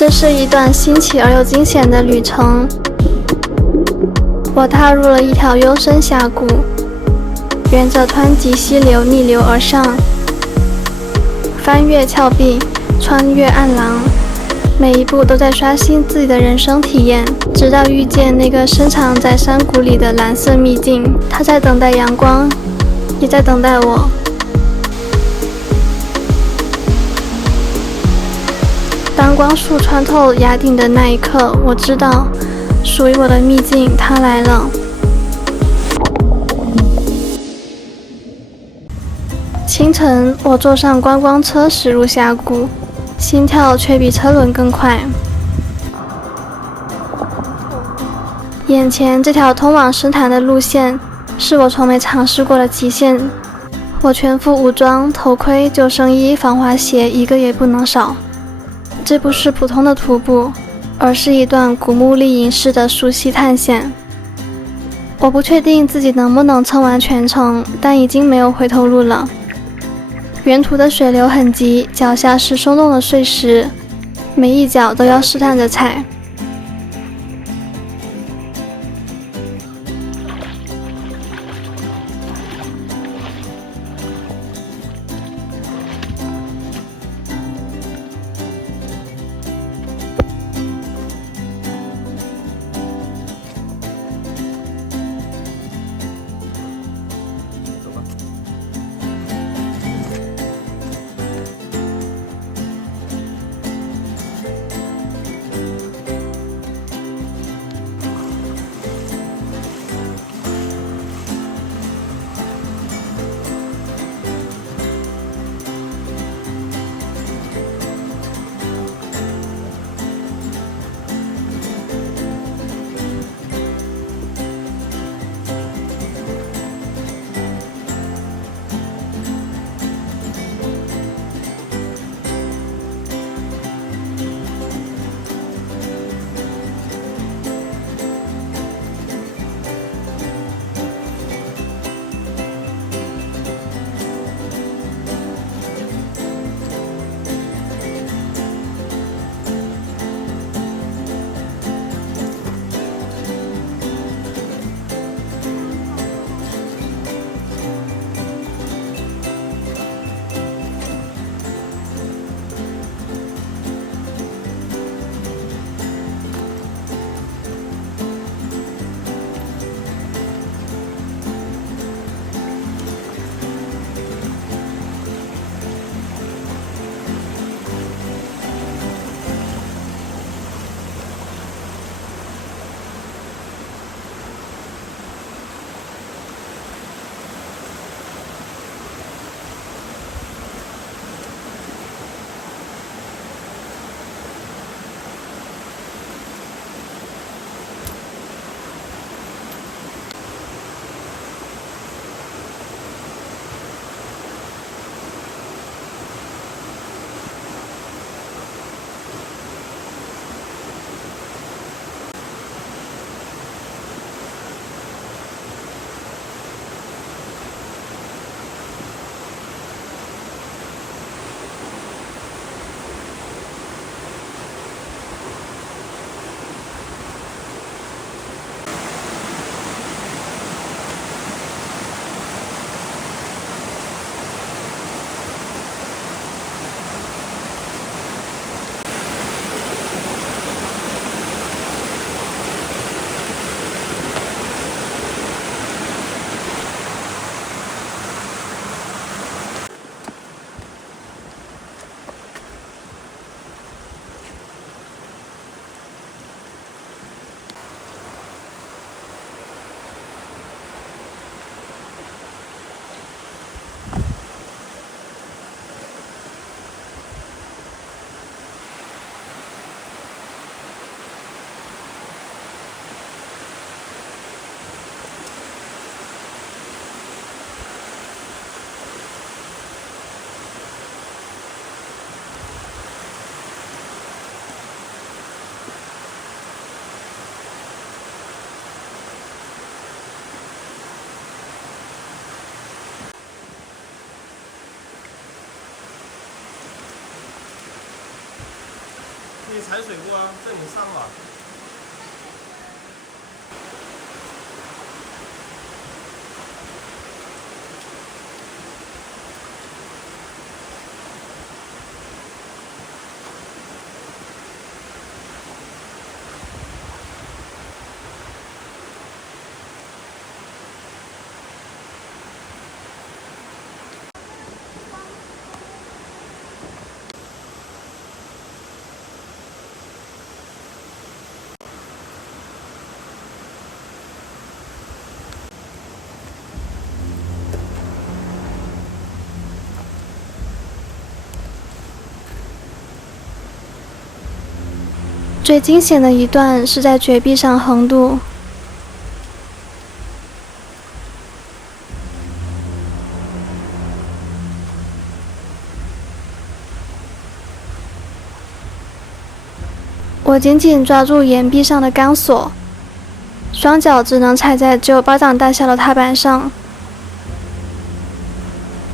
这是一段新奇而又惊险的旅程。我踏入了一条幽深峡谷，沿着湍急溪流逆流而上，翻越峭壁，穿越暗廊，每一步都在刷新自己的人生体验，直到遇见那个深藏在山谷里的蓝色秘境。它在等待阳光，也在等待我。当光束穿透崖顶的那一刻，我知道属于我的秘境它来了。清晨，我坐上观光车驶入峡谷，心跳却比车轮更快。眼前这条通往深潭的路线是我从没尝试过的极限。我全副武装，头盔、救生衣、防滑鞋一个也不能少。这不是普通的徒步，而是一段古墓丽影式的熟悉探险。我不确定自己能不能撑完全程，但已经没有回头路了。沿途的水流很急，脚下是松动的碎石，每一脚都要试探着踩。你踩水不啊？这你上吧。最惊险的一段是在绝壁上横渡。我紧紧抓住岩壁上的钢索，双脚只能踩在只有巴掌大小的踏板上，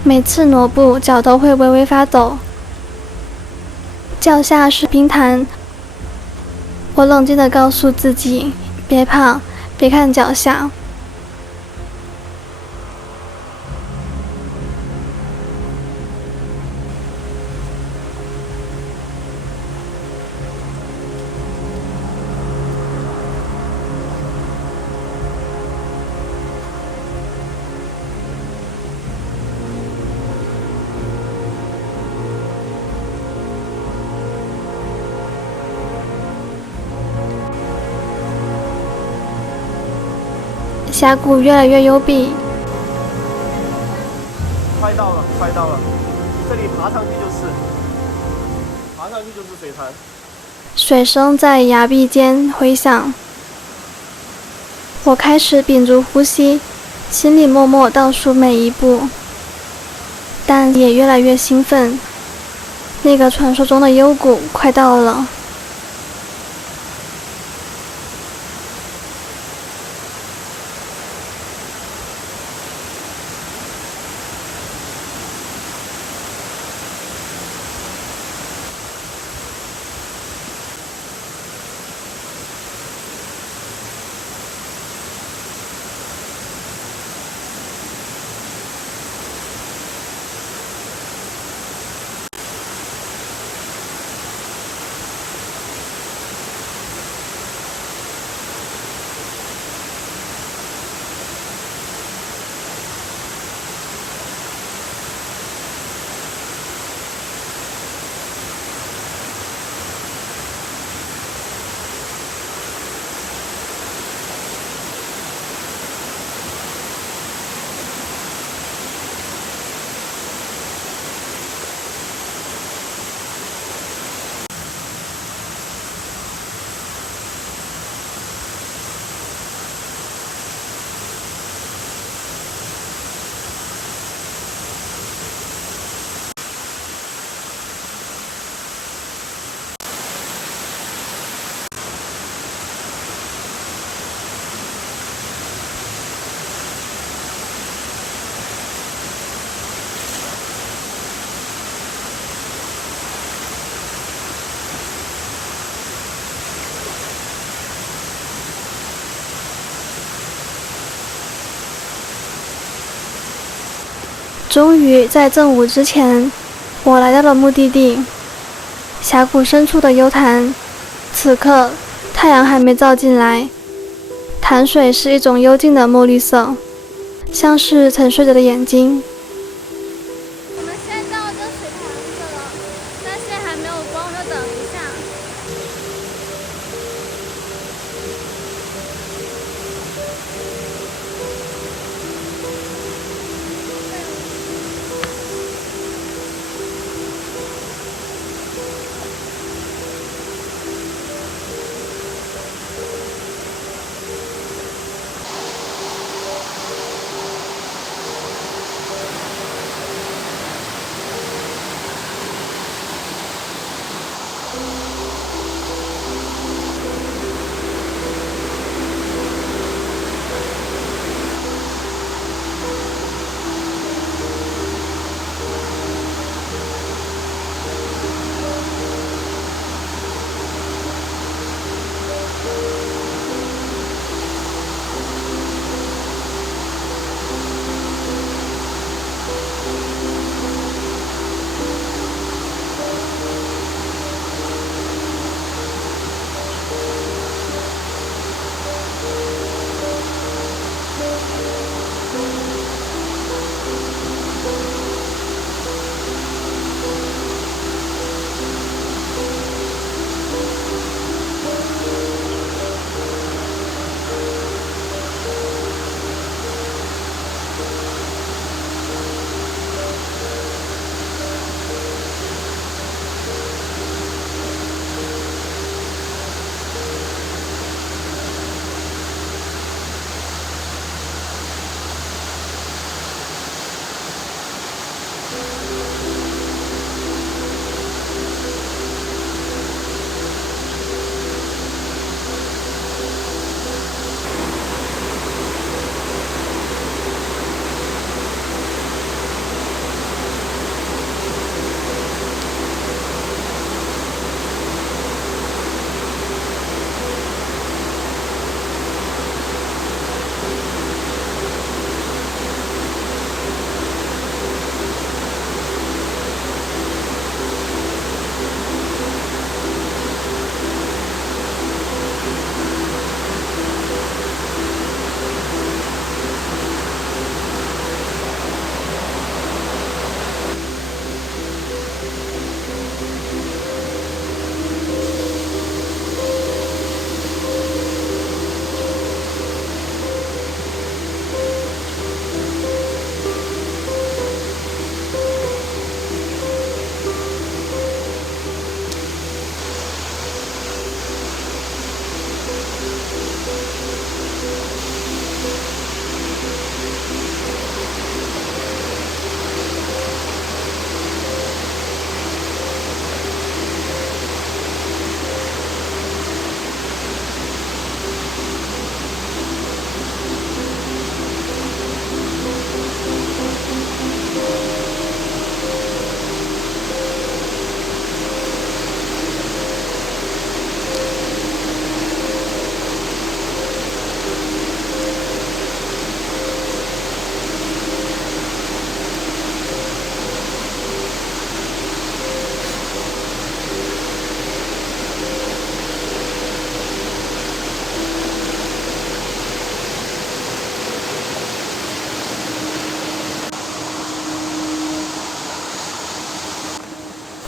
每次挪步脚都会微微发抖。脚下是冰潭，我冷静地告诉自己，别怕，别看脚下。峡谷越来越幽闭，快到了，快到了，这里爬上去就是水潭。水声在崖壁间回响。我开始屏住呼吸，心里默默倒数每一步，但也越来越兴奋。那个传说中的幽谷快到了。终于在正午之前，我来到了目的地——峡谷深处的幽潭。此刻，太阳还没照进来，潭水是一种幽静的墨绿色，像是沉睡着的眼睛。我们现在到这水潭子了，但现在还没有光，要等一下。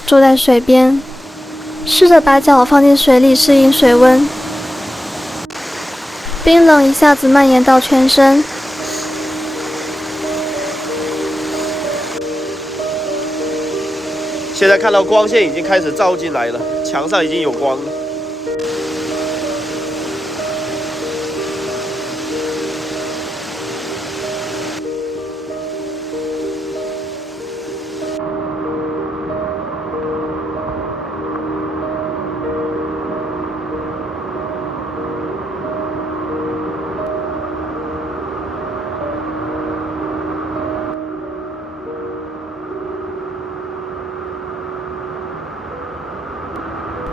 坐在水边，试着把脚放进水里适应水温，冰冷一下子蔓延到全身。现在看到光线已经开始照进来了，墙上已经有光了。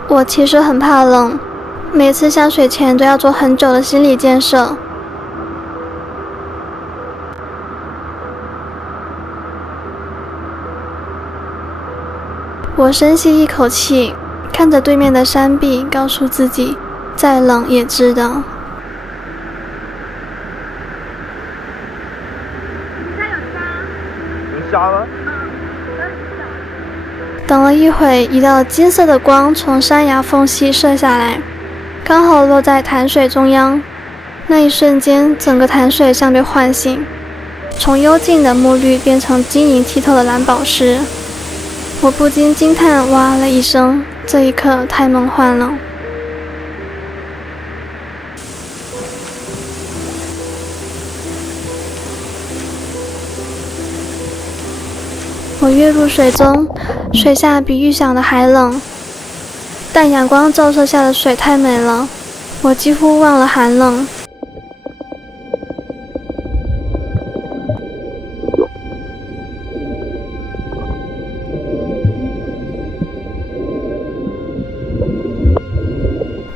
我其实很怕冷，每次下水前都要做很久的心理建设。我深吸一口气，看着对面的山壁，告诉自己，再冷也值得。有虾吗？等了一会，一道金色的光从山崖缝隙射下来，刚好落在潭水中央。那一瞬间，整个潭水像被唤醒，从幽静的墨绿变成晶莹剔透的蓝宝石。我不禁惊叹哇了一声，这一刻太梦幻了。我跃入水中，水下比预想的还冷，但阳光照射下的水太美了，我几乎忘了寒冷。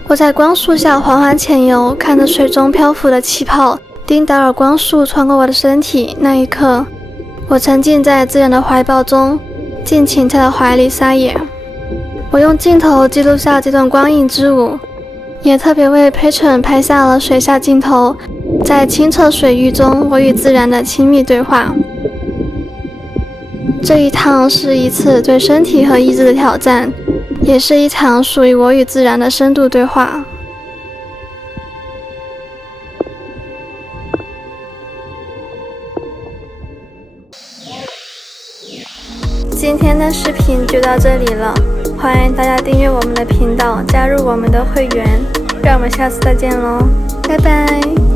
我在光束下缓缓潜游，看着水中漂浮的气泡，丁达尔光束穿过我的身体，那一刻我沉浸在自然的怀抱中，尽情在他的怀里撒野。我用镜头记录下这段光影之舞，也特别为 Patron 拍下了水下镜头，在清澈水域中我与自然的亲密对话。这一趟是一次对身体和意志的挑战，也是一场属于我与自然的深度对话。今天的视频就到这里了，欢迎大家订阅我们的频道，加入我们的会员，让我们下次再见喽，拜拜。